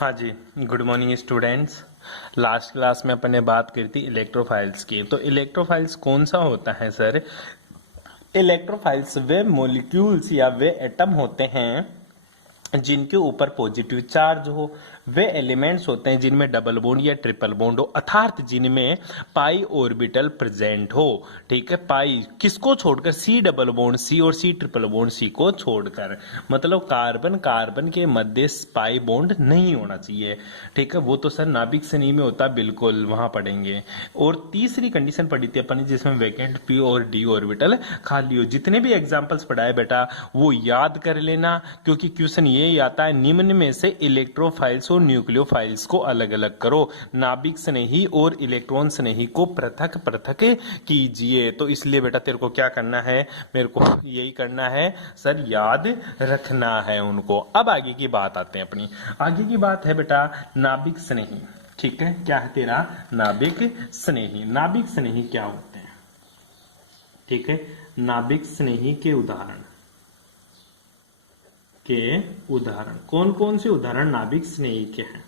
हाँ जी, good morning students. Last class में अपन ने बात की थी इलेक्ट्रोफाइल्स की। तो इलेक्ट्रोफाइल्स कौन सा होता है सर? इलेक्ट्रोफाइल्स वे मॉलिक्यूल्स या वे एटम होते हैं जिनके ऊपर पॉजिटिव चार्ज हो। वे एलिमेंट्स होते हैं जिनमें डबल बॉन्ड या ट्रिपल बॉन्ड हो, अर्थात जिनमें पाई ऑर्बिटल प्रेजेंट हो। ठीक है, पाई किसको छोड़कर? सी डबल बॉन्ड सी और सी ट्रिपल बॉन्ड सी को छोड़कर, मतलब कार्बन कार्बन के मध्य पाई बॉन्ड नहीं होना चाहिए। ठीक है, वो तो सर नाभिक श्रेणी में होता, बिल्कुल वहां पढ़ेंगे। और तीसरी कंडीशन पढ़ी थी अपन जिसमें वैकेंट पी और डी ऑर्बिटल खाली हो। जितने भी एग्जांपल्स पढ़ाए बेटा वो याद कर लेना, क्योंकि क्वेश्चन ये आता है निम्न में से इलेक्ट्रोफाइल्स और न्यूक्लियोफाइल्स को अलग अलग करो। नाभिक स्नेही और इलेक्ट्रॉन स्नेही को पृथक पृथक कीजिए। तो इसलिए बेटा तेरे को क्या करना है, मेरे को यही करना है सर, याद रखना है उनको। अब आगे की बात आते हैं अपनी। आगे की बात है बेटा नाभिक स्नेही। ठीक है, क्या है तेरा? नाभिक स्नेही। नाभिक स्नेही क्या होते हैं? ठीक है, नाभिक स्नेही के उदाहरण कौन कौन से उदाहरण नाभिक स्नेही के हैं?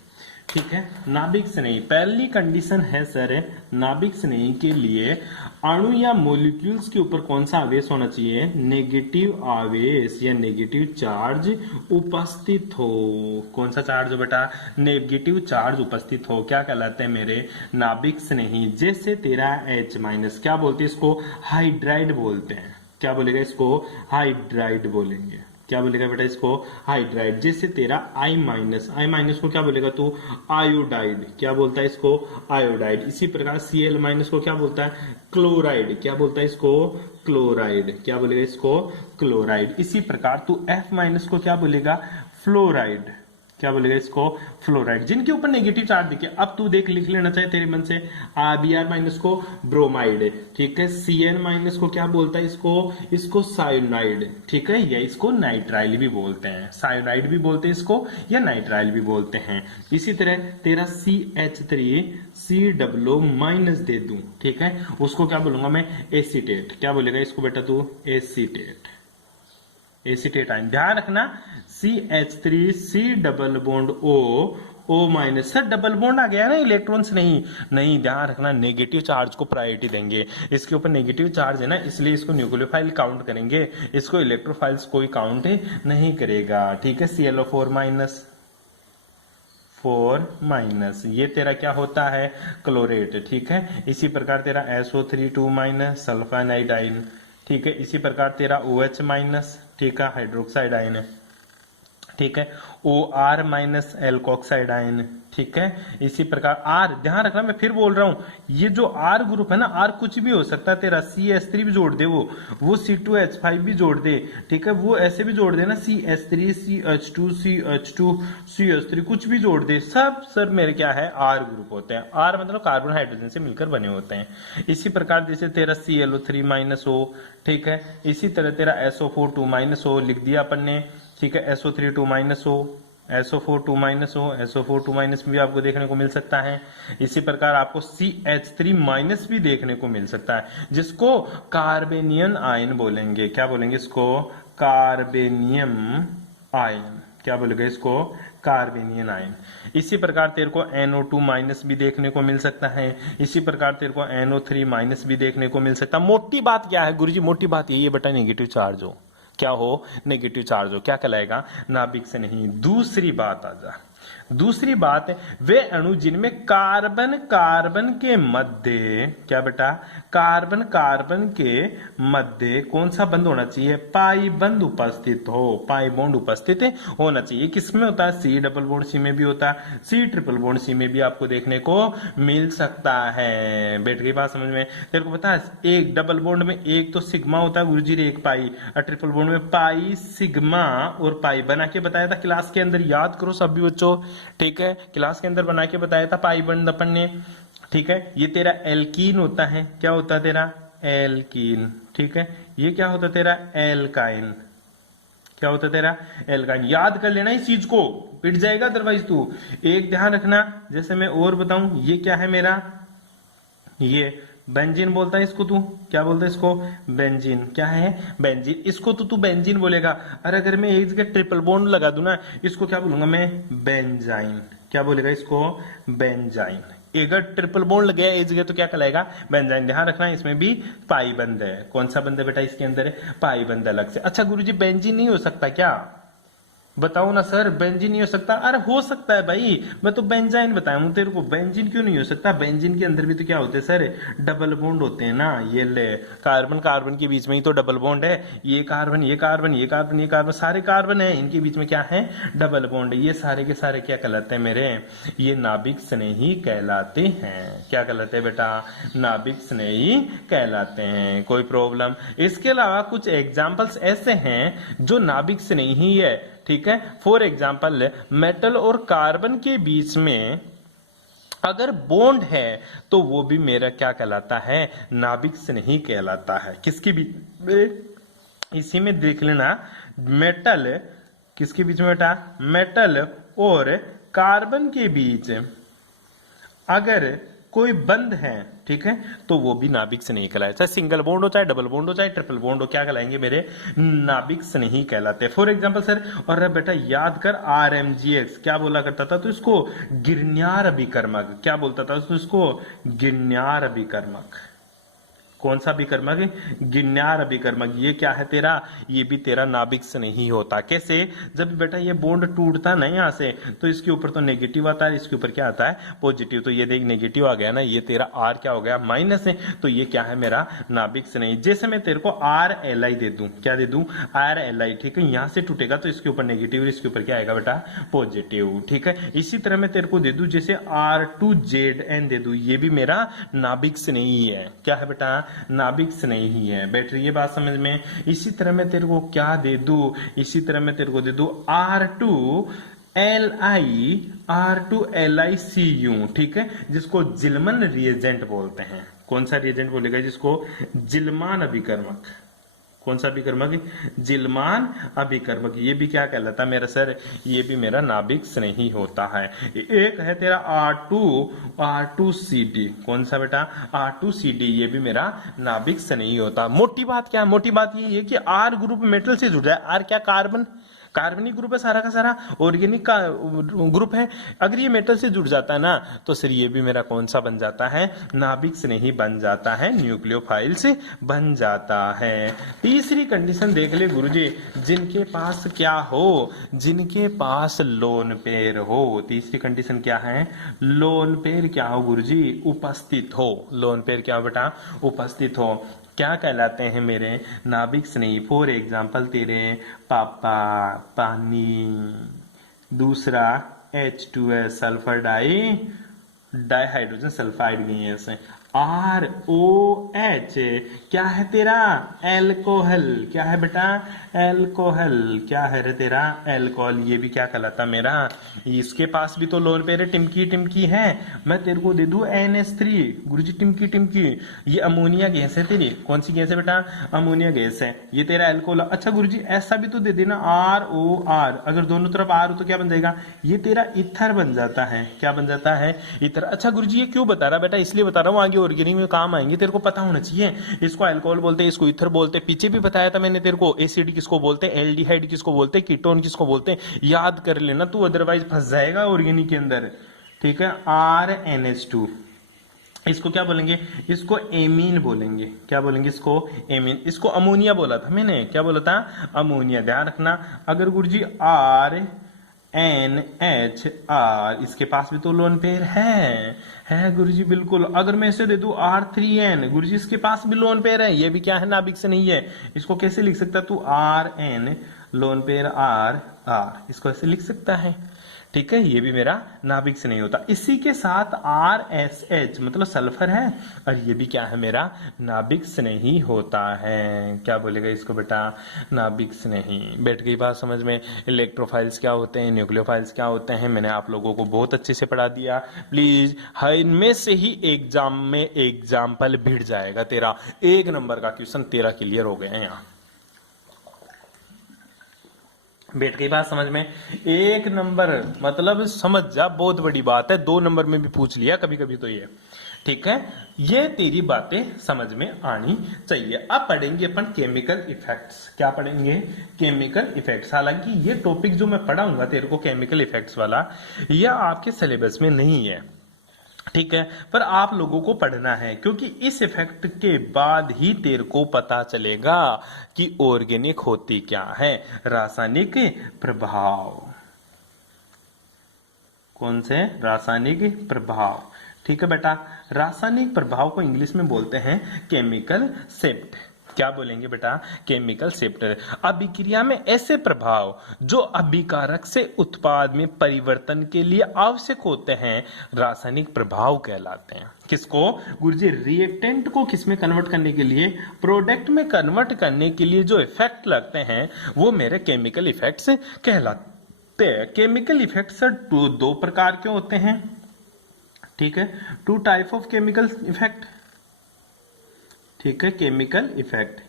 ठीक है, नाभिक स्नेही पहली कंडीशन है सर, नाभिक स्नेही के लिए अणु या मॉलिक्यूल्स के ऊपर कौन सा आवेश होना चाहिए? नेगेटिव आवेश या नेगेटिव चार्ज उपस्थित हो। कौन सा चार्ज हो बेटा? नेगेटिव चार्ज उपस्थित हो। क्या कहलाते हैं मेरे नाभिक स्नेही? जैसे तेरा H-, क्या बोलते हैं इसको? हाइड्राइड बोलते हैं। क्या बोलेगा इसको? हाइड्राइड बोलेंगे। क्या बोलेगा बेटा इसको? हाइड्राइड। जैसे तेरा I-, को क्या बोलेगा तू? आयोडाइड। क्या बोलता है इसको? आयोडाइड। इसी प्रकार Cl- को क्या बोलता है? क्लोराइड। क्या बोलता है इसको? क्लोराइड। क्या बोलेगा इसको? क्लोराइड। इसी प्रकार तू F- को क्या बोलेगा? फ्लोराइड। क्या बोलेगा इसको? फ्लोराइड। जिनके ऊपर नेगेटिव चार्ज दिखे, अब तू देख लिख लेना चाहिए तेरे मन से। Br- को ब्रोमाइड। ठीक है, Cn- को क्या बोलता है इसको सायोनाइड। ठीक है, या इसको नाइट्राइल भी बोलते हैं। सायोनाइड भी बोलते हैं इसको, या नाइट्राइल भी बोलते हैं। इसी तरह तेरा CH3 COO- दे दूं, ठीक है, उसको क्या बोलूंगा मैं? एसीटेट। क्या बोलेगा इसको बेटा तू? एसीटेट। Acetate ion. ध्यान रखना, CH3 C double bond O sir double bond आ गया ना, इलेक्ट्रॉन्स नहीं ध्यान रखना, नेगेटिव चार्ज को प्रायोरिटी देंगे। इसके ऊपर नेगेटिव चार्ज है ना, इसलिए इसको न्यूक्लियोफाइल काउंट करेंगे, इसको इलेक्ट्रोफाइल्स कोई काउंट नहीं करेगा। ठीक है, ClO4-4-, ये तेरा क्या होता है? क्लोरेट। ठीक है, इसी प्रकार तेरा SO3 2- सल्फानाइड आयन। ठीक है, इसी प्रकार तेरा OH-, ठीक है, हाइड्रोक्साइड आयन है। ठीक है, OR- एल्कोक्साइड आयन। ठीक है, इसी प्रकार R, ध्यान रखना मैं फिर बोल रहा हूं, ये जो R ग्रुप है ना, R कुछ भी हो सकता है तेरा। CH3 भी जोड़ दे, वो C2H5 भी जोड़ दे। ठीक है, वो ऐसे भी जोड़ दे ना, CH3 CH2 CH2 CH3 कुछ भी जोड़ दे, सब सर मेरे क्या है? R ग्रुप होते हैं। R मतलब कार्बन हाइड्रोजन से मिलकर बने होते हैं। इसी प्रकार जैसे तेरा ClO3-O। ठीक है, इसी तरह तेरा SO4-2-O लिख दिया अपन ने। ठीक है, SO3-2-O, SO4-2-O, SO4-2- भी आपको देखने को मिल सकता है। इसी प्रकार आपको CH3- भी देखने को मिल सकता है, जिसको कार्बेनियन आयन बोलेंगे। क्या बोलेंगे इसको? कार्बेनियम आयन। क्या बोलेगा इसको? कार्बेनियन आयन। इसी प्रकार तेरे को NO2- भी देखने को मिल सकता है। इसी प्रकार तेरे को NO3- भी देखने को मिल सकता है। मोटी बात क्या है गुरुजी? मोटी बात यही है बेटा, नेगेटिव चार्ज हो। क्या हो? नेगेटिव चार्ज हो। क्या कहलाएगा? नाभिक से नहीं। दूसरी बात आ जा, दूसरी बात है वे अणु जिनमें कार्बन कार्बन के मध्य, क्या बेटा? कार्बन कार्बन के मध्य कौन सा बंध होना चाहिए? पाई बंध उपस्थित हो, पाई बॉन्ड उपस्थित होना चाहिए। किसमें होता है? C डबल बॉन्ड C में भी होता है, C ट्रिपल बॉन्ड C में भी आपको देखने को मिल सकता है। बैठ गई बात समझ में? तेरे को पता है, एक डबल बॉन्ड में एक तो सिग्मा होता है गुरुजी, एक पाई, और ट्रिपल बॉन्ड में पाई सिग्मा और पाई बना के बताया था क्लास के अंदर, याद करो सभी बच्चों। ठीक है, क्लास के अंदर बना के बताया था पाई बंद अपन ने। ठीक है, ये तेरा एल्कीन होता है। क्या होता है तेरा? एल्कीन। ठीक है, ये क्या होता है तेरा? एल्काइन। क्या होता है तेरा? एल्काइन। याद कर लेना इस चीज को, पिट जाएगा अदरवाइज तू। एक ध्यान रखना, जैसे मैं और बताऊं, ये क्या है मेरा? ये बेंजीन बोलता है इसको तू। क्या बोलता है इसको? बेंजीन। क्या है? बेंजीन। इसको तो तू बेंजीन बोलेगा। और अगर मैं एक जगह ट्रिपल बॉन्ड लगा दूं ना, इसको क्या बोलूंगा मैं? बेंजाइन। क्या बोलेगा इसको? बेंजाइन। अगर ट्रिपल बॉन्ड लग गया एक जगह तो क्या कहलाएगा? बेंजाइन। ध्यान रखना इसमें भी पाई बंद है। कौन सा बंद है बेटा इसके अंदर? पाई बंद अलग से। अच्छा गुरुजी बेंजीन नहीं हो सकता क्या? बताओ ना सर, बेंजीन नहीं हो सकता? अरे हो सकता है भाई, मैं तो बेंजाइन बताया हूं तेरे को, बेंजीन क्यों नहीं हो सकता? बेंजीन के अंदर भी तो क्या होते हैं सर? डबल बॉन्ड होते हैं ना। ये ले, कार्बन कार्बन के बीच में ही तो डबल बॉन्ड है। ये कार्बन ये कार्बन ये कार्बन ये कार्बन सारे कार्बन है, इनके बीच में क्या है? Double bond. ये सारे के सारे क्या कहलाते हैं मेरे? ये नाभिक स्नेही कहलाते हैं। क्या कहलाते हैं बेटा? नाभिक स्नेही कहलाते हैं। कोई प्रॉब्लम? इसके अलावा कुछ एग्जाम्पल्स ऐसे हैं जो नाभिक स्नेही है, ठीक है। फॉर एग्जाम्पल, मेटल और कार्बन के बीच में अगर बॉन्ड है तो वो भी मेरा क्या कहलाता है? नाभिक स्नेही कहलाता है। किसके बीच में? इसी में देख लेना, मेटल किसके बीच में बेटा? मेटल और कार्बन के बीच अगर कोई बंध है, ठीक है, तो वो भी नाभिक स्नेही कहलाए। चाहे सिंगल बॉन्ड हो, चाहे डबल बॉन्ड हो, चाहे ट्रिपल बॉन्ड हो, क्या कहलाएंगे मेरे? नाभिक स्नेही कहलाते हैं। फॉर एग्जांपल सर, और बेटा याद कर, RMGX क्या बोला करता था? तो इसको गिरन्यार अभिकर्मक। क्या बोलता था तो इसको? गिरन्यार अभिकर्मक। कौन सा अभिकर्मक? गिरन्यार अभिकर्मक। ये क्या है तेरा? ये भी तेरा नाभिक से नहीं होता। कैसे? जब बेटा ये बॉन्ड टूटता ना यहाँ से, तो इसके ऊपर तो नेगेटिव आता है, इसके ऊपर क्या आता है? पॉजिटिव। तो ये देख नेगेटिव आ गया ना, ये तेरा R क्या हो गया? माइनस है। तो ये क्या है मेरा? नाभिक से नहीं। जैसे मैं तेरे को RLi दे दूं, क्या दे दूं? RLi, ठीक है। यहाँ से टूटेगा तो इसके ऊपर नेगेटिव, इसके ऊपर क्या आएगा बेटा? पॉजिटिव, ठीक है। इसी तरह मैं तेरे को दे दूं, जैसे R2ZN दे दूं, ये भी मेरा नाभिक से नहीं है। क्या है बेटा? नाभिक से नहीं है। बैठ रही है बात समझ में? इसी तरह मैं तेरे को क्या दे दूं? इसी तरह मैं तेरे को दे दूं R2LiCu, ठीक है, जिसको जिल्मन रिएजेंट बोलते हैं। कौन सा रिएजेंट बोलेगा जिसको? जिल्मान अभिकर्मक। कौन सा अभिकर्मक? जिल्मान अभिकर्मक। ये भी क्या कहलाता है मेरा सर? ये भी मेरा नाभिक से नहीं होता है। एक है तेरा R2CD। कौन सा बेटा? R2CD। ये भी मेरा नाभिक से नहीं होता। मोटी बात क्या है? मोटी बात ये है कि R ग्रुप मेटल से जुड़ जाए। R क्या? कार्बन। कार्बनिक ग्रुप है सारा का सारा, ऑर्गेनिक का ग्रुप है। अगर ये मेटल से जुड़ जाता है ना, तो सर ये भी मेरा कौन सा बन जाता है? नाभिक से नहीं बन जाता है, न्यूक्लियोफाइल से बन जाता है। तीसरी कंडीशन देख ले गुरुजी, जिनके पास क्या हो? जिनके पास लोन पेयर हो। तीसरी कंडीशन क्या है? लोन पेयर क्या हो गुरुजी? उपस्थित हो। लोन पेयर क्या हो बेटा? उपस्थित हो। क्या कहलाते हैं मेरे? नाभिक स्नेही। फॉर एग्जाम्पल तेरे पापा, पानी, दूसरा H2S sulphur dihydrogen sulphide gas, ROH क्या है तेरा? एल्कोहल। क्या है बेटा? एल्कोहल। क्या है रे तेरा? एल्कोहल। ये भी क्या कहलाता मेरा? इसके पास भी तो लोन पेयर टिमकी टिमकी है। मैं तेरे को दे दूं NH3 गुरुजी, टिमकी टिमकी। ये अमोनिया गैस है तेरी। कौन सी गैस है बेटा? अमोनिया गैस है। ये तेरा एल्कोहल। अच्छा गुरुजी ऐसा भी तो दे देना ROR। अगर दोनों तरफ R हो तो क्या बन जाएगा? ये तेरा इथर बन जाता है। क्या बन जाता है? इथर। अच्छा गुरुजी ये क्यों बता रहा बेटा? इसलिए बता रहा हूँ, आगे ऑर्गेनिक में काम आएंगे, तेरे को पता होना चाहिए। इसको अल्कोहल बोलते हैं, इसको ईथर बोलते हैं। पीछे भी बताया था मैंने तेरे को, एसिड किसको बोलते हैं, एल्डिहाइड किसको बोलते हैं, कीटोन किसको बोलते हैं। याद कर लेना तू, अदरवाइज फंस जाएगा ऑर्गेनिक के अंदर। ठीक है, RNH2 इसको क्या बोलेंगे? इसको एमीन बोलेंगे। क्या बोलेंगे इसको? एमीन। इसको अमोनिया बोला था मैंने। क्या बोला था? अमोनिया। ध्यान रखना। अगर गुरुजी RNHR, इसके पास भी तो लोन पेयर है गुरुजी, बिल्कुल। अगर मैं इसे दे दूं R3N, गुरुजी इसके पास भी लोन पेयर है। ये भी क्या है? नाभिक से नहीं है। इसको कैसे लिख सकता तू? RN लोन पेयर R, इसको ऐसे लिख सकता है। ठीक है, ये भी मेरा नाभिक से नहीं होता। इसी के साथ RSH मतलब सल्फर है, और ये भी क्या है? मेरा नाभिक से नहीं होता है। क्या बोलेगा इसको बेटा? नाभिक से नहीं। बैठ गई बात समझ में? इलेक्ट्रोफाइल्स क्या होते हैं, न्यूक्लियोफाइल्स क्या होते हैं, मैंने आप लोगों को बहुत अच्छे से पढ़ा दिया। प्लीज इनमें से ही एग्जाम में एग्जाम्पल भिड़ जाएगा तेरा। 1 नंबर का क्वेश्चन तेरा क्लियर हो गया है यहाँ। बैठ गई बात समझ में? 1 नंबर मतलब समझ जा, बहुत बड़ी बात है। 2 नंबर में भी पूछ लिया कभी कभी तो ये। ठीक है, ये तेरी बातें समझ में आनी चाहिए। अब पढ़ेंगे अपन केमिकल इफेक्ट्स। क्या पढ़ेंगे? Chemical effects. हालांकि ये टॉपिक जो मैं पढ़ाऊंगा तेरे को केमिकल इफेक्ट्स वाला, यह आपके सिलेबस में नहीं है, ठीक है, पर आप लोगों को पढ़ना है, क्योंकि इस इफेक्ट के बाद ही तेरे को पता चलेगा कि ऑर्गेनिक होती क्या है। रासायनिक प्रभाव। कौन से? रासायनिक प्रभाव। ठीक है बेटा, रासायनिक प्रभाव को इंग्लिश में बोलते हैं केमिकल शिफ्ट। क्या बोलेंगे बेटा? Chemical shift. अभिक्रिया में ऐसे प्रभाव जो अभिकारक से उत्पाद में परिवर्तन के लिए आवश्यक होते हैं रासायनिक प्रभाव कहलाते हैं। किसको गुरुजी? रिएक्टेंट को किसमें कन्वर्ट करने के लिए? प्रोडक्ट में कन्वर्ट करने के लिए जो इफेक्ट लगते हैं वो मेरे केमिकल इफेक्ट्स कहलाते हैं। केमिकल इफेक्ट्स दो प्रकार के होते हैं, ठीक है, two type of chemical effect. ठीक है, केमिकल इफेक्ट।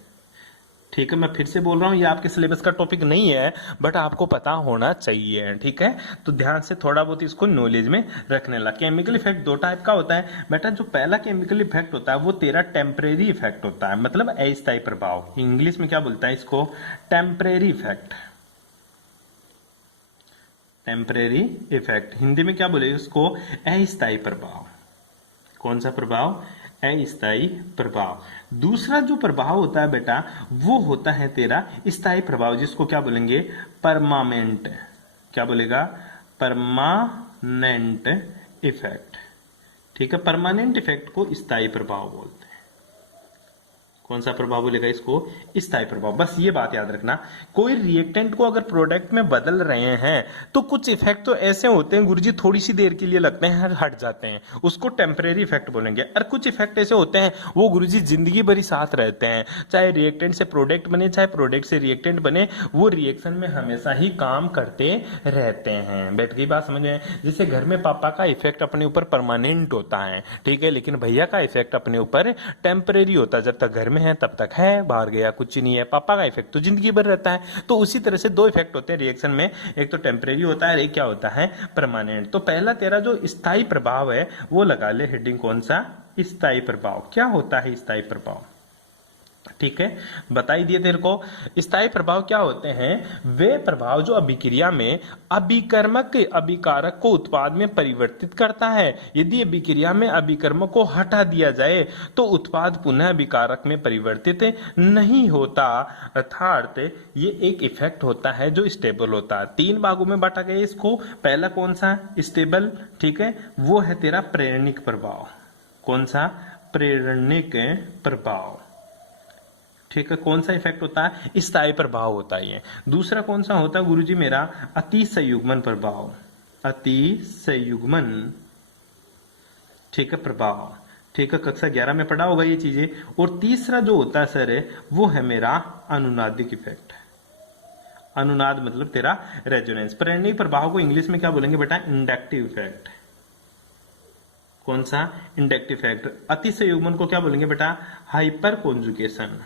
ठीक है, मैं फिर से बोल रहा हूं, ये आपके सिलेबस का टॉपिक नहीं है, बट आपको पता होना चाहिए। ठीक है, तो ध्यान से थोड़ा बहुत इसको नॉलेज में रखने लगा। केमिकल इफेक्ट दो टाइप का होता है बेटा। जो पहला केमिकल इफेक्ट होता है वो तेरा टेम्परेरी इफेक्ट होता है, मतलब अस्थायी प्रभाव। इंग्लिश में क्या बोलता है इसको? Temporary effect. Temporary effect. Hindi में क्या बोले इसको? अस्थायी प्रभाव। कौन सा प्रभाव? अस्थायी प्रभाव। दूसरा जो प्रभाव होता है बेटा वो होता है तेरा स्थायी प्रभाव, जिसको क्या बोलेंगे? परमानेंट। क्या बोलेगा? Permanent effect. ठीक है, परमानेंट इफेक्ट को स्थायी प्रभाव बोलते हैं। कौन सा प्रभाव बोलेगा इसको? स्थायी प्रभाव। बस ये बात याद रखना, कोई रिएक्टेंट को अगर प्रोडक्ट में बदल रहे हैं तो कुछ इफेक्ट तो ऐसे होते हैं गुरुजी थोड़ी सी देर के लिए लगते हैं, हट जाते हैं, उसको टेम्परेरी इफेक्ट बोलेंगे। और कुछ इफेक्ट ऐसे होते हैं वो गुरुजी जिंदगी भर ही साथ रहते हैं, चाहे रिएक्टेंट से प्रोडक्ट बने चाहे प्रोडक्ट से रिएक्टेंट बने, वो रिएक्शन में हमेशा ही काम करते रहते हैं। बैठ गई बात समझ में? जैसे घर में पापा का इफेक्ट अपने ऊपर परमानेंट होता है, ठीक है, लेकिन भैया का इफेक्ट अपने ऊपर टेम्परेरी होता है। जब तक घर में है तब तक है, बाहर गया कुछ नहीं है। पापा का इफेक्ट तो जिंदगी भर रहता है। तो उसी तरह से दो इफेक्ट होते हैं रिएक्शन में, एक तो टेम्परेरी होता है, एक क्या होता है? परमानेंट। तो पहला तेरा जो स्थायी प्रभाव है वो लगा ले हेडिंग, कौन सा? स्थायी प्रभाव। क्या होता है स्थायी प्रभाव? ठीक है, बता ही दिए तेरे को। स्थायी प्रभाव क्या होते हैं? वे प्रभाव जो अभिक्रिया में अभिकर्मक के अभिकारक को उत्पाद में परिवर्तित करता है। यदि अभिक्रिया में अभिकर्मक को हटा दिया जाए तो उत्पाद पुनः अभिकारक में परिवर्तित नहीं होता, अर्थात ये एक इफेक्ट होता है जो स्टेबल होता है। तीन भागों में बांटा गया इसको। पहला कौन सा? स्टेबल। ठीक है, वो है तेरा प्रेरणिक प्रभाव। कौन सा? प्रेरणिक प्रभाव। ठीक है, कौन सा इफेक्ट होता है? स्थायी प्रभाव होता है ये। दूसरा कौन सा होता है गुरुजी मेरा? अति संयुग्मन प्रभाव। अति संयुग्मन, ठीक है, प्रभाव। ठीक है, कक्षा 11 में पढ़ा होगा ये चीजें। और तीसरा जो होता है सर वो है मेरा अनुनादिक इफेक्ट। अनुनाद मतलब तेरा रेजोनेंस। प्रेरणिक प्रभाव को इंग्लिश में क्या बोलेंगे बेटा? Inductive effect. कौन सा? Inductive effect. अति संयुग्मन को क्या बोलेंगे बेटा? Hyper conjugation.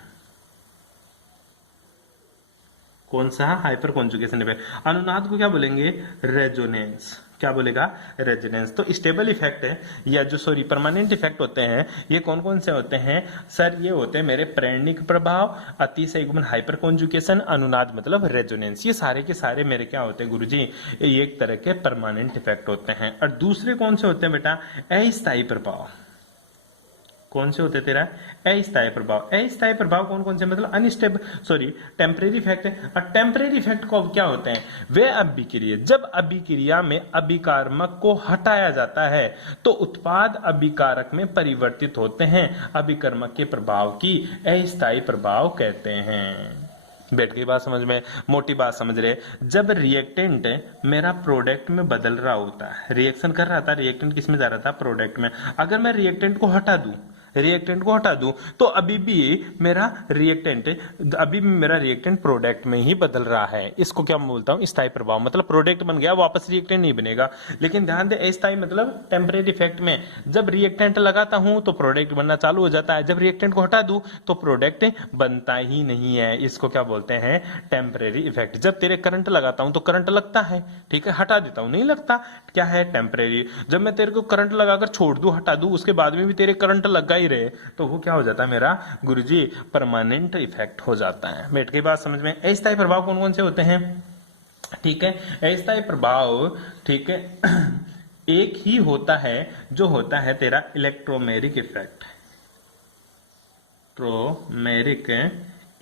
कौन सा? Hyper conjugation effect. अनुनाद को क्या बोलेंगे? रेजोनेंस। क्या बोलेगा? रेजोनेंस। तो स्टेबल इफेक्ट है या जो परमानेंट इफेक्ट होते हैं ये कौन कौन से होते हैं सर? ये होते हैं मेरे प्रेरणिक प्रभाव, अति संयुग्मन, हाइपर कॉन्जुगेशन, अनुनाद मतलब रेजोनेंस। ये सारे के सारे मेरे क्या होते हैं गुरुजी? ये एक तरह के परमानेंट इफेक्ट होते हैं। और दूसरे कौन से होते हैं बेटा? अस्थायी प्रभाव। कौन से होते तेरा? अस्थायी प्रभाव। अस्थायी प्रभाव कौन कौन से? मतलब अनस्टेबल टेम्परेरी इफेक्ट है। और टेम्परेरी इफेक्ट को क्या होते हैं? वे अभिक्रिया, जब अभिक्रिया में अभिकारक को हटाया जाता है तो उत्पाद अभिकारक में परिवर्तित होते हैं। अभिकर्मक के प्रभाव की अस्थायी प्रभाव कहते हैं। बैठ गई बात समझ में? मोटी बात समझ रहे? जब रिएक्टेंट मेरा प्रोडक्ट में बदल रहा होता है, रिएक्शन कर रहा था, रिएक्टेंट किस में जा रहा था? प्रोडक्ट में। अगर मैं रिएक्टेंट को हटा दूं, रिएक्टेंट को हटा दूं तो अभी भी मेरा रिएक्टेंट प्रोडक्ट में ही बदल रहा है। इसको क्या बोलता हूं, स्थायी प्रभाव। मतलब प्रोडक्ट बन गया, वापस रिएक्टेंट नहीं बनेगा। लेकिन ध्यान दे, अस्थायी मतलब टेम्परेरी इफेक्ट में जब रिएक्टेंट लगाता हूं तो प्रोडक्ट बनना चालू हो जाता है, जब रिएक्टेंट को हटा दूं तो प्रोडक्ट बनता ही नहीं है। इसको क्या बोलते हैं, टेम्परेरी इफेक्ट। जब तेरे करंट लगाता हूं तो करंट लगता है, ठीक है, हटा देता हूं नहीं लगता, क्या है, टेम्परेरी। जब मैं तेरे को करंट लगाकर छोड़ दूं, हटा दूं, उसके बाद में भी तेरे करंट लगा ही रहे तो वो क्या हो जाता है मेरा गुरुजी, परमानेंट इफेक्ट हो जाता है। बैठ गई बात समझ में। अस्थायी प्रभाव कौन कौन से होते हैं, ठीक है। अस्थायी प्रभाव, ठीक है, एक ही होता है जो होता है तेरा इलेक्ट्रोमेरिक इफेक्ट, इलेक्ट्रोमेरिक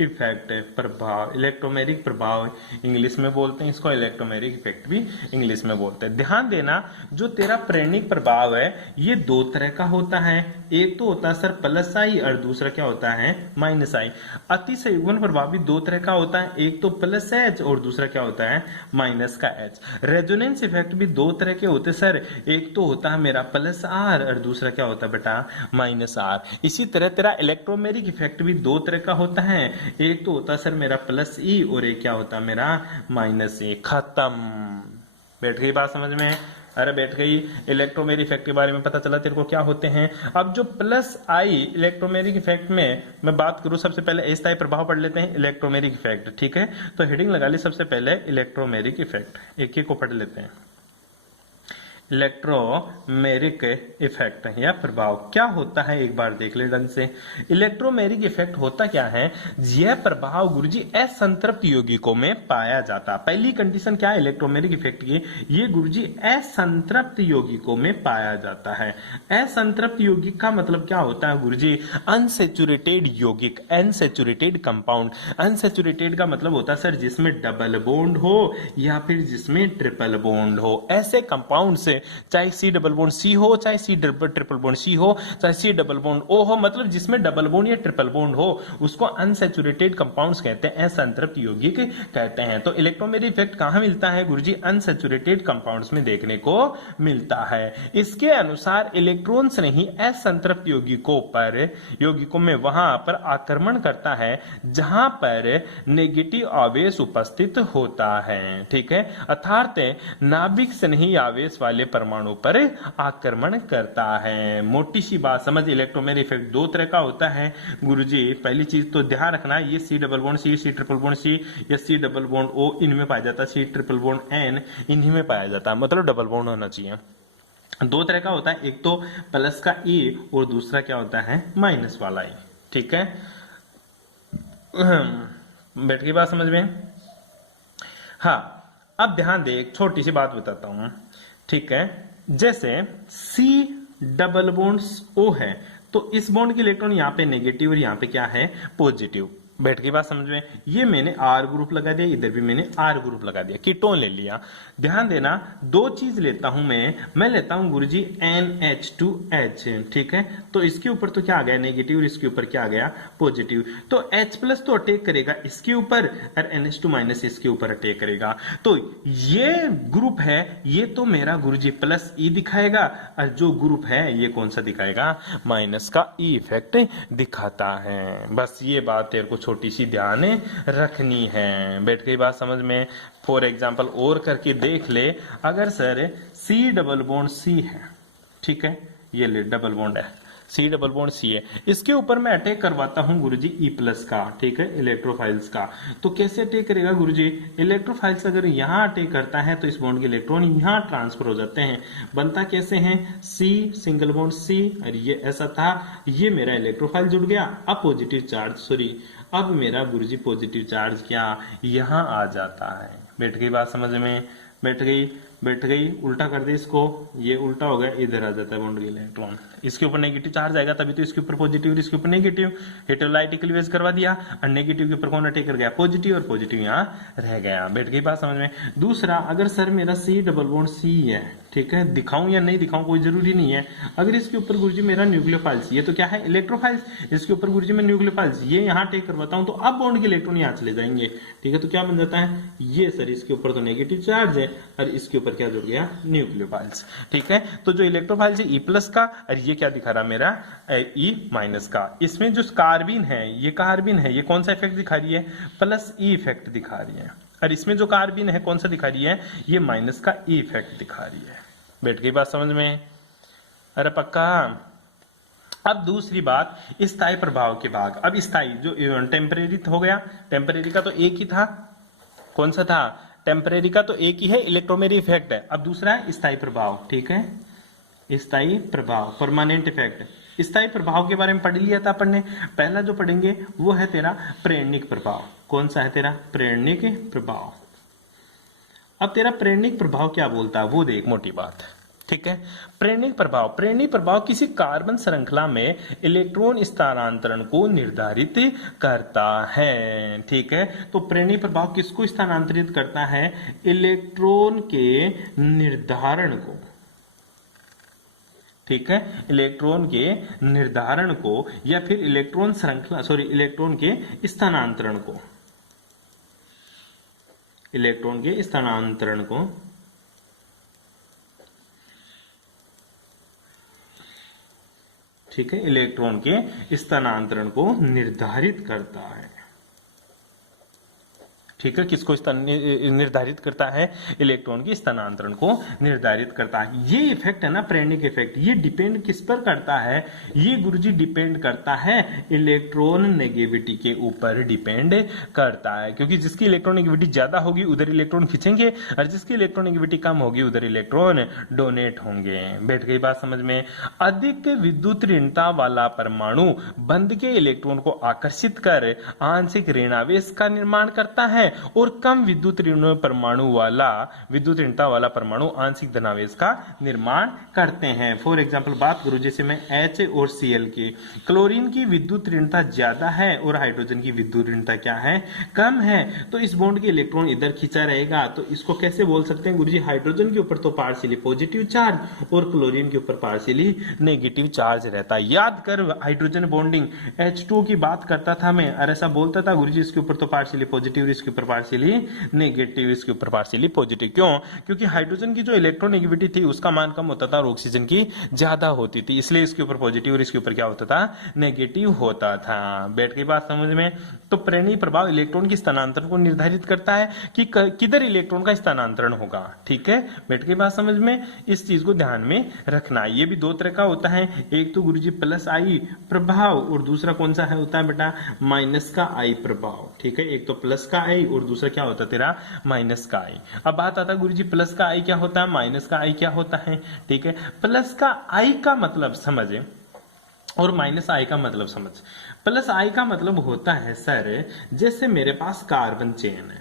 इफेक्ट प्रभाव, इलेक्ट्रोमेरिक प्रभाव इंग्लिश में बोलते हैं इसको, इलेक्ट्रोमेरिक इफेक्ट भी इंग्लिश में बोलते हैं। ध्यान देना, जो तेरा प्रेरणिक प्रभाव है ये दो तरह का होता है। एक तो होता है सर प्लस आई और दूसरा क्या होता है, माइनस आई। अति संयुग्मन प्रभाव भी दो तरह का होता है, एक तो प्लस एच और दूसरा क्या होता है, माइनस का एच। रेजोनेंस इफेक्ट भी दो तरह के होते हैं सर, एक तो होता है मेरा प्लस आर और दूसरा क्या होता है बेटा, माइनस आर। इसी तरह तेरा इलेक्ट्रोमेरिक इफेक्ट भी दो तरह का होता है, एक तो होता है सर मेरा प्लस ई और एक क्या होता है मेरा माइनस ए। खत्म। बैठ गई बात समझ में, अरे बैठ गई। इलेक्ट्रोमेरिक इफेक्ट के बारे में पता चला तेरे को क्या होते हैं। अब जो प्लस आई इलेक्ट्रोमेरिक इफेक्ट में मैं बात करूं, सबसे पहले अस्थायी प्रभाव पढ़ लेते हैं, इलेक्ट्रोमेरिक इफेक्ट, ठीक है। तो हेडिंग लगा ली सबसे पहले इलेक्ट्रोमेरिक इफेक्ट, एक एक को पढ़ लेते हैं। इलेक्ट्रोमेरिक इफेक्ट या प्रभाव क्या होता है एक बार देख ले ढंग से। इलेक्ट्रोमेरिक इफेक्ट होता क्या है, यह प्रभाव गुरुजी असंतृप्त यौगिकों में पाया जाता। पहली कंडीशन क्या है इलेक्ट्रोमेरिक इफेक्ट की, ये गुरुजी असंतृप्त यौगिकों में पाया जाता है। असंतृप्त यौगिक का मतलब क्या होता है गुरुजी, अनसेचुरेटेड यौगिक, अनसेचुरेटेड कंपाउंड। अनसेचुरेटेड का मतलब होता है सर जिसमें डबल बॉन्ड हो या फिर जिसमें ट्रिपल बॉन्ड हो। ऐसे कंपाउंड से चाहे सी डबल बॉन्ड सी हो, चाहे सी ट्रिपल बॉन्ड सी हो, चाहे सी डबल बॉन्ड ओ हो, मतलब जिसमें डबल बॉन्ड या ट्रिपल बॉन्ड हो उसको अनसैचुरेटेड कंपाउंड्स कहते हैं, असंतृप्त यौगिक कहते हैं। तो इलेक्ट्रोमेरिक इफेक्ट कहां मिलता है गुरुजी, अनसैचुरेटेड कंपाउंड्स में देखने को मिलता है। इसके अनुसार इलेक्ट्रॉन्स नहीं असंतृप्त यौगिकों में वहां पर आक्रमण करता है जहां पर नेगेटिव आवेश उपस्थित होता है, ठीक है। अर्थात नाभिक से नहीं आवेश वाले परमाणु पर आक्रमण करता है। मोटी सी बात समझ, इलेक्ट्रोमेरिक इफेक्ट दो तरह का होता है गुरुजी। पहली चीज तो ध्यान रखना, ये C double bond C, C triple bond C या सी डबल बॉन्ड ओ इनमें पाया जाता है, सी ट्रिपल बॉन्ड एन इन्हीं में पाया जाता है, मतलब डबल बॉन्ड होना चाहिए। दो तरह का होता है, एक तो प्लस का ई और दूसरा क्या होता है माइनस वाला ई, ठीक है। बैठ गई बात समझ में। हाँ, अब ध्यान दे, एक छोटी सी बात बताता हूं, ठीक है। जैसे C डबल बॉन्ड O है तो इस बॉन्ड के इलेक्ट्रॉन यहाँ पे नेगेटिव और यहाँ पे क्या है पॉजिटिव। बैठ की बात समझ में। ये मैंने R ग्रुप लगा दिया, इधर भी मैंने R ग्रुप लगा दिया, कीटोन ले लिया। ध्यान देना, दो चीज लेता हूं मैं लेता हूं गुरुजी NH2H, ठीक है। तो इसके ऊपर तो क्या आ गया नेगेटिव और इसके ऊपर क्या आ गया पॉजिटिव। तो H प्लस तो अटैक करेगा इसके ऊपर और NH2 माइनस इसके ऊपर अटैक करेगा। तो ये ग्रुप है, ये तो मेरा गुरुजी प्लस E दिखाएगा और जो ग्रुप है ये कौन सा दिखाएगा, माइनस का E इफेक्ट दिखाता है। बस ये बात तेरे को छोटी सी ध्यान रखनी है। बैठ गई बात समझ में। फॉर एग्जाम्पल और करके देख ले, अगर sir C double bond C है, ठीक है, ये ले डबल बॉन्ड है, C डबल बॉन्ड C है, इसके ऊपर मैं अटैक करवाता हूं गुरुजी E प्लस का, ठीक है, इलेक्ट्रोफाइल्स का। तो कैसे अटैक करेगा गुरुजी, इलेक्ट्रोफाइल्स अगर यहां अटैक करता है तो इस बॉन्ड के इलेक्ट्रॉन यहां ट्रांसफर हो जाते हैं। बनता कैसे हैं, C सिंगल बॉन्ड C और ये ऐसा था, ये मेरा इलेक्ट्रोफाइल जुड़ गया, अब पॉजिटिव चार्ज, सॉरी अब मेरा गुरुजी पॉजिटिव चार्ज क्या यहां आ जाता है। बैठ गई बात समझ में, बैठ गई। उल्टा कर दे इसको, ये उल्टा हो गया, इधर आ जाता है बॉन्ड के इलेक्ट्रॉन, इसके ऊपर नेगेटिव चार्ज आएगा तभी तो इसके ऊपर पॉजिटिव और इसके ऊपर नेगेटिव। हेटेरोलाइटिक लिवेज करवा दिया और नेगेटिव के ऊपर कौन अटैक कर गया पॉजिटिव, और पॉजिटिव यहाँ रह गया। बैठ गई बात समझ में। दूसरा, अगर सर मेरा C डबल बॉन्ड C है, ठीक है, दिखाऊं या नहीं दिखाऊं कोई जरूरी नहीं है। अगर इसके ऊपर गुरुजी मेरा न्यूक्लियोफाइल्स, ये तो क्या है इलेक्ट्रोफाइल्स, इसके ऊपर गुरुजी मैं न्यूक्लियोफाइल्स ये यहाँ अटैक करवाता हूं तो अब बॉन्ड के इलेक्ट्रॉन यहाँ चले जाएंगे, ठीक है। तो क्या बन जाता है, ये सर इसके ऊपर तो नेगेटिव चार्ज है और इसके ऊपर क्या जुड़ गया, न्यूक्लियोफाइल्स। ठीक है, तो जो इलेक्ट्रोफाइल्स है E+ का, और ये क्या दिखा रहा मेरा E- का। इसमें जो कार्बिन है, ये कार्बिन है, ये कौन सा इफेक्ट दिखा रही है, +E इफेक्ट दिखा रही है। और इसमें जो कार्बिन है कौन सा दिखा रही है, ये माइनस का E इफेक्ट दिखा रही है। बैठ गई बात समझ में? अरे पक्का। अब दूसरी बात, स्थायी प्रभाव के भाग। अब स्थायी जो टेम्परेरी हो गया, टेम्परेरी का तो एक ही था, कौन सा था, टेम्परेरी का तो एक ही है, इलेक्ट्रोमेरी इफेक्ट है। अब दूसरा है स्थायी प्रभाव। ठीक है, स्थायी प्रभाव, परमानेंट इफेक्ट। स्थायी प्रभाव के बारे में पढ़ लिया था अपन ने। पहला जो पढ़ेंगे वो है तेरा प्रेरणिक प्रभाव। कौन सा है तेरा, प्रेरणिक प्रभाव। अब तेरा प्रेरणिक प्रभाव क्या बोलता है वो देख, मोटी बात। ठीक है, प्रेरणिक प्रभाव, प्रेरणिक प्रभाव किसी कार्बन श्रृंखला में इलेक्ट्रॉन स्थानांतरण को निर्धारित करता है। ठीक है, तो प्रेरणिक प्रभाव किसको स्थानांतरित करता है, इलेक्ट्रॉन के निर्धारण को। ठीक है, इलेक्ट्रॉन के निर्धारण को, या फिर इलेक्ट्रॉन श्रृंखला, इलेक्ट्रॉन के स्थानांतरण को, इलेक्ट्रॉन के स्थानांतरण को ठीक है, इलेक्ट्रॉन के स्थानांतरण को निर्धारित करता है। ठीक है, किसको निर्धारित करता है, इलेक्ट्रॉन के स्थानांतरण को निर्धारित करता है। ये इफेक्ट है ना प्रेरणिक इफेक्ट, ये डिपेंड किस पर करता है, ये गुरुजी डिपेंड करता है इलेक्ट्रॉन नेगेटिविटी के ऊपर डिपेंड करता है। क्योंकि जिसकी इलेक्ट्रॉन नेगेटिविटी ज्यादा होगी उधर इलेक्ट्रॉन खींचेंगे, और जिसकी इलेक्ट्रॉन नेगेटिविटी कम होगी उधर इलेक्ट्रॉन डोनेट होंगे। बैठ गई बात समझ में? अधिक विद्युत ऋणता वाला परमाणु बंध के इलेक्ट्रॉन को आकर्षित कर आंशिक ऋणावेश का निर्माण करता है, और कम विद्युत ऋण परमाणु वाला, विद्युत ऋणता वाला परमाणु आंशिक धनावेश का निर्माण करते हैं। फॉर एग्जांपल बात करूं, जैसे मैं H और Cl की, क्लोरीन की विद्युत ऋणता ज्यादा है और हाइड्रोजन की विद्युत ऋणता क्या है, कम है, तो इस बॉन्ड के इलेक्ट्रॉन इधर खींचा रहेगा। तो इसको कैसे बोल सकते हैं गुरुजी, हाइड्रोजन के ऊपर तो पार्शियली पॉजिटिव चार्ज और क्लोरीन के ऊपर पार्शियली नेगेटिव चार्ज रहता है। याद कर, हाइड्रोजन बॉन्डिंग H2 की बात करता था मैं, और ऐसा बोलता था गुरुजी इसके ऊपर तो पार्शियली पॉजिटिव, इसके ऊपर पार्शियली नेगेटिव, इसके ऊपर पार्शियली पॉजिटिव। क्यों? क्योंकि हाइड्रोजन की जो इलेक्ट्रोनेगेटिविटी थी उसका मान कम होता था और ऑक्सीजन की ज्यादा होती थी, इसलिए इसके ऊपर पॉजिटिव और इसके ऊपर क्या होता था, नेगेटिव होता था। बैठ गई बात समझ में? तो प्रेरणिक प्रभाव इलेक्ट्रॉन की स्थानांतरण को निर्धारित करता है कि किधर इलेक्ट्रॉन का स्थानांतरण होगा। ठीक है, बैठ गई बात समझ में? इस चीज को ध्यान में रखना। ये भी दो तरह का होता है, एक तो गुरुजी +I प्रभाव, और दूसरा कौन सा है होता है बेटा, माइनस का I प्रभाव। ठीक है, एक तो प्लस का I और दूसरा क्या होता है तेरा, माइनस का I। अब बात आता है गुरुजी प्लस का I क्या होता है, माइनस का I क्या होता है। ठीक है, प्लस का I का मतलब समझे और माइनस I का मतलब समझ। प्लस I का मतलब होता है सर, जैसे मेरे पास कार्बन चेन है,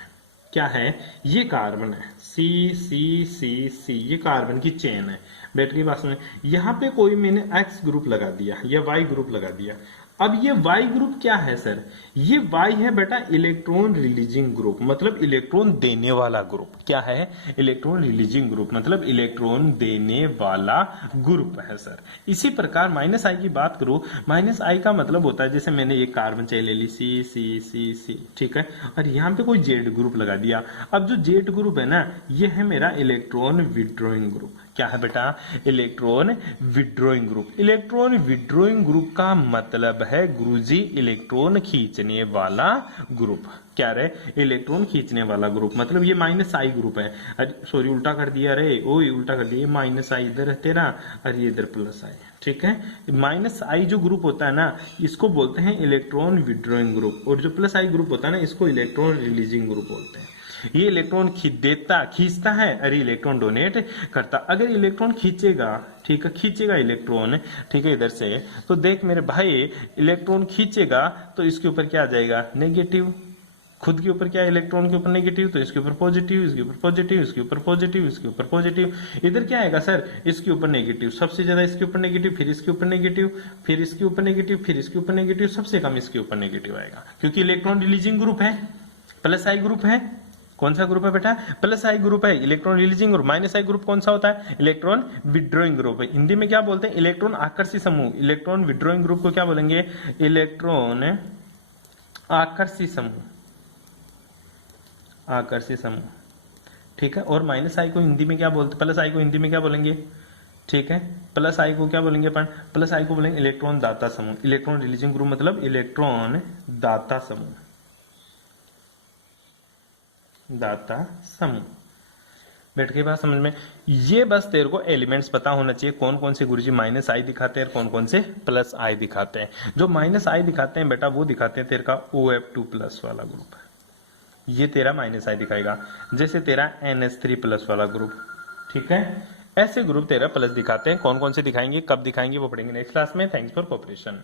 क्या है, ये कार्बन है C, ये कार्बन की चेन है। बैठ गई बात में? यहाँ पे कोई मैंने X ग्रुप लगा दिया या Y ग्रुप लगा दिया। अब ये Y ग्रुप क्या है सर, ये Y है बेटा इलेक्ट्रॉन रिलीजिंग ग्रुप, मतलब इलेक्ट्रॉन देने वाला ग्रुप। क्या है, इलेक्ट्रॉन रिलीजिंग ग्रुप, मतलब इलेक्ट्रॉन देने वाला ग्रुप है सर। इसी प्रकार माइनस I की बात करूं, माइनस I का मतलब होता है, जैसे मैंने एक कार्बन चेन ले ली C, ठीक है, और यहाँ पे कोई Z ग्रुप लगा दिया। अब जो Z ग्रुप है ना, ये है मेरा इलेक्ट्रॉन विड्रॉइंग ग्रुप। क्या है बेटा, electron withdrawing group. Electron withdrawing group का मतलब है गुरुजी इलेक्ट्रॉन खींचने वाला ग्रुप। क्या रे, इलेक्ट्रॉन खींचने वाला ग्रुप, मतलब ये माइनस I ग्रुप है। सॉरी उल्टा कर दिया रे, ओए उल्टा कर दिया, माइनस I इधर है तेरा और ये इधर प्लस I। ठीक है, माइनस I जो ग्रुप होता है ना, इसको बोलते हैं इलेक्ट्रॉन विड्रॉइंग ग्रुप, और जो प्लस I ग्रुप होता है ना, इसको इलेक्ट्रॉन रिलीजिंग ग्रुप बोलते हैं। ये इलेक्ट्रॉन खींचता है और इलेक्ट्रॉन डोनेट करता। अगर इलेक्ट्रॉन खींचेगा, ठीक है, खींचेगा इलेक्ट्रॉन, ठीक है, इधर से, तो देख मेरे भाई, इलेक्ट्रॉन खींचेगा तो इसके ऊपर क्या आ जाएगा, नेगेटिव। खुद के ऊपर क्या है, इलेक्ट्रॉन के ऊपर नेगेटिव, तो इसके ऊपर पॉजिटिव, इसके ऊपर पॉजिटिव, इसके ऊपर पॉजिटिव, इसके ऊपर पॉजिटिव। इधर क्या आएगा सर, इसके ऊपर नेगेटिव, सबसे ज्यादा इसके ऊपर नेगेटिव, फिर इसके ऊपर नेगेटिव, फिर इसके ऊपर नेगेटिव, फिर इसके ऊपर नेगेटिव, सबसे कम इसके ऊपर नेगेटिव आएगा, क्योंकि इलेक्ट्रॉन रिलीजिंग ग्रुप है, प्लस I ग्रुप है। कौन सा ग्रुप है बेटा, प्लस I ग्रुप है, electron releasing group. Minus I group कौन सा होता है, इलेक्ट्रॉन विड्रॉइंग ग्रुप है। हिंदी में क्या बोलते हैं, इलेक्ट्रॉन आकर्षी समूह। इलेक्ट्रॉन विड्रॉइंग ग्रुप को क्या बोलेंगे, इलेक्ट्रॉन आकर्षी समूह, आकर्षी समूह। ठीक है। और माइनस आई को हिंदी में क्या बोलते, प्लस आई को हिंदी में क्या बोलेंगे, ठीक है। प्लस आई को क्या बोलेंगे अपन, प्लस आई को बोलेंगे इलेक्ट्रॉन दाता समूह। इलेक्ट्रॉन रिलीजिंग ग्रुप मतलब इलेक्ट्रॉन दाता समूह, दाता समूह। बैठ के बात समझ में। ये बस तेरे को एलिमेंट्स पता होना चाहिए कौन कौन से गुरुजी माइनस आई दिखाते हैं और कौन कौन से प्लस आई दिखाते हैं। जो माइनस आई दिखाते हैं बेटा वो दिखाते हैं तेरे का OF2 प्लस वाला ग्रुप, ये तेरा माइनस आई दिखाएगा। जैसे तेरा NH3 प्लस वाला ग्रुप, ठीक है। ऐसे ग्रुप तेरा प्लस दिखाते हैं। कौन कौन से दिखाएंगे, कब दिखाएंगे, वो पढ़ेंगे नेक्स्ट क्लास में। Thanks for cooperation.